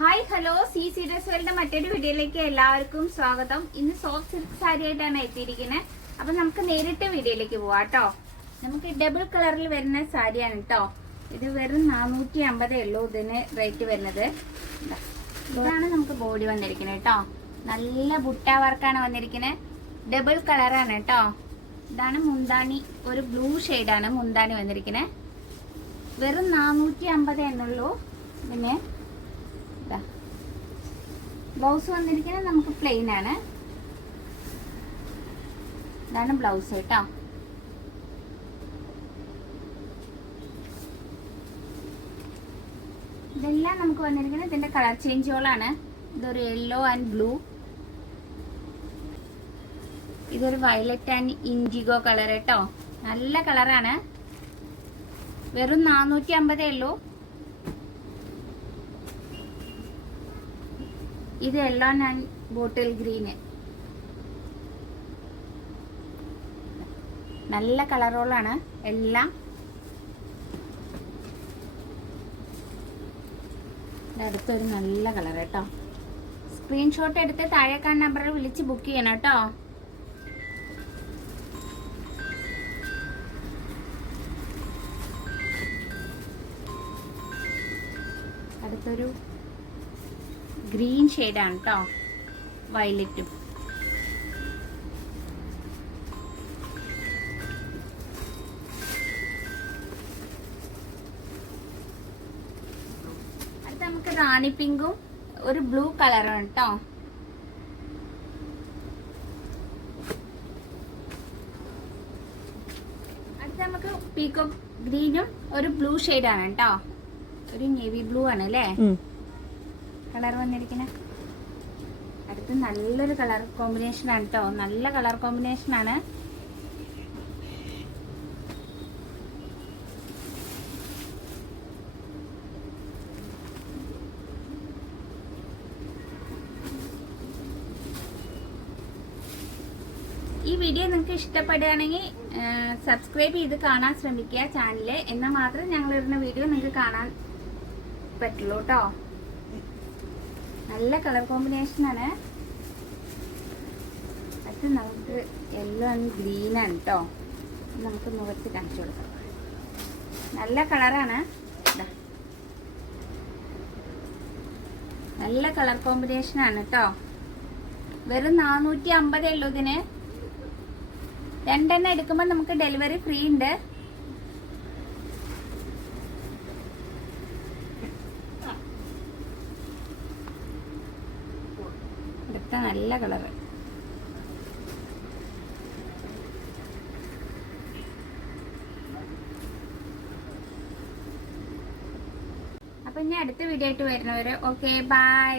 Hi hello C C ഡ്രസ്സുകളുടെ മറ്റൊരു വീഡിയോയിലേക്ക് എല്ലാവർക്കും സ്വാഗതം. ഇന്ന് സോഫ്റ്റ് സിൽക്ക് സാരി ആയിട്ടാണ് എത്തിയിരിക്കുന്നത്. അപ്പൊ നമുക്ക് നേരിട്ട് വീഡിയോയിലേക്ക് പോവാം കേട്ടോ. നമുക്ക് ഡബിൾ കളറിൽ വരുന്ന സാരിയാണ് കേട്ടോ. ഇത് വെറും നാനൂറ്റി അമ്പതേ ഉള്ളൂ ഇതിന് റേറ്റ് വരുന്നത്. ഇതാണ് നമുക്ക് ബോഡി വന്നിരിക്കുന്നത് കേട്ടോ. നല്ല ബുട്ട വർക്കാണ് വന്നിരിക്കുന്നത്. ഡബിൾ കളറാണ് കേട്ടോ. ഇതാണ് മുന്താണി ഒരു ബ്ലൂ ഷെയ്ഡാണ് മുന്താണി വന്നിരിക്കുന്നത്. വെറും നാനൂറ്റി അമ്പത് എന്നുള്ളൂ പിന്നെ. ബ്ലൗസ് വന്നിരിക്കുന്നത് നമുക്ക് പ്ലെയിൻ ആണ്. ഇതാണ് ബ്ലൗസ് കേട്ടോ ഇതെല്ലാം നമുക്ക് വന്നിരിക്കുന്നത് ഇതിന്റെ കളർ ചേഞ്ചുകളാണ് ഇതൊരു യെല്ലോ ആൻഡ് ബ്ലൂ ഇതൊരു വയലറ്റ് ആൻഡ് ഇൻഡിഗോ കളർ കേട്ടോ നല്ല കളറാണ് വെറും നാനൂറ്റി അമ്പതേ ഉള്ളൂ. ഇത് എല്ലാം ഞാൻ ബോട്ടിൽ ഗ്രീന് നല്ല കളറുകളാണ് എല്ലാം അടുത്തൊരു നല്ല കളർ കേട്ടോ. സ്ക്രീൻഷോട്ട് എടുത്ത് താഴെ നമ്പറിൽ വിളിച്ച് ബുക്ക് ചെയ്യണം കേട്ടോ. അടുത്തൊരു ഗ്രീൻ ഷെയ്ഡാണ് കേട്ടോ വയലറ്റും. അടുത്ത നമുക്ക് റാണി പിങ്കും ഒരു ബ്ലൂ കളറാണ് കേട്ടോ അടുത്ത നമുക്ക് പീക്കോ ഗ്രീനും ഒരു ബ്ലൂ ഷെയ്ഡാണ് കേട്ടോ ഒരു നേവി ബ്ലൂ ആണ് അല്ലേ കളർ വന്നിരിക്കുന്നത് അടുത്ത് നല്ലൊരു കളർ കോമ്പിനേഷൻ ആണ് കേട്ടോ നല്ല കളർ കോമ്പിനേഷൻ ആണ്. ഈ വീഡിയോ നിങ്ങൾക്ക് ഇഷ്ടപ്പെടുകയാണെങ്കിൽ സബ്സ്ക്രൈബ് ചെയ്ത് കാണാൻ ശ്രമിക്കുക ചാനൽ. എന്നാൽ മാത്രം ഞങ്ങൾ ഇടുന്ന വീഡിയോ നിങ്ങൾക്ക് കാണാൻ പറ്റുള്ളൂ കേട്ടോ നല്ല കളർ കോമ്പിനേഷൻ ആണ്. അത് നമുക്ക് യെല്ലോ ഗ്രീൻ ആണ് കേട്ടോ നമുക്ക് മുഖത്ത് കാണിച്ചു കൊടുക്കാം. നല്ല കളറാണ്. നല്ല കളർ കോമ്പിനേഷൻ ആണ് കേട്ടോ വെറും നാനൂറ്റി അമ്പതേ ഉള്ളൂ ഇതിന്. രണ്ടെണ്ണം എടുക്കുമ്പോൾ നമുക്ക് ഡെലിവറി ഫ്രീ ഉണ്ട്. അടുത്ത നല്ല കളറ് അപ്പൊ ഞാൻ അടുത്ത വീഡിയോ ആയിട്ട് വരുന്നവര് ഓക്കെ ബൈ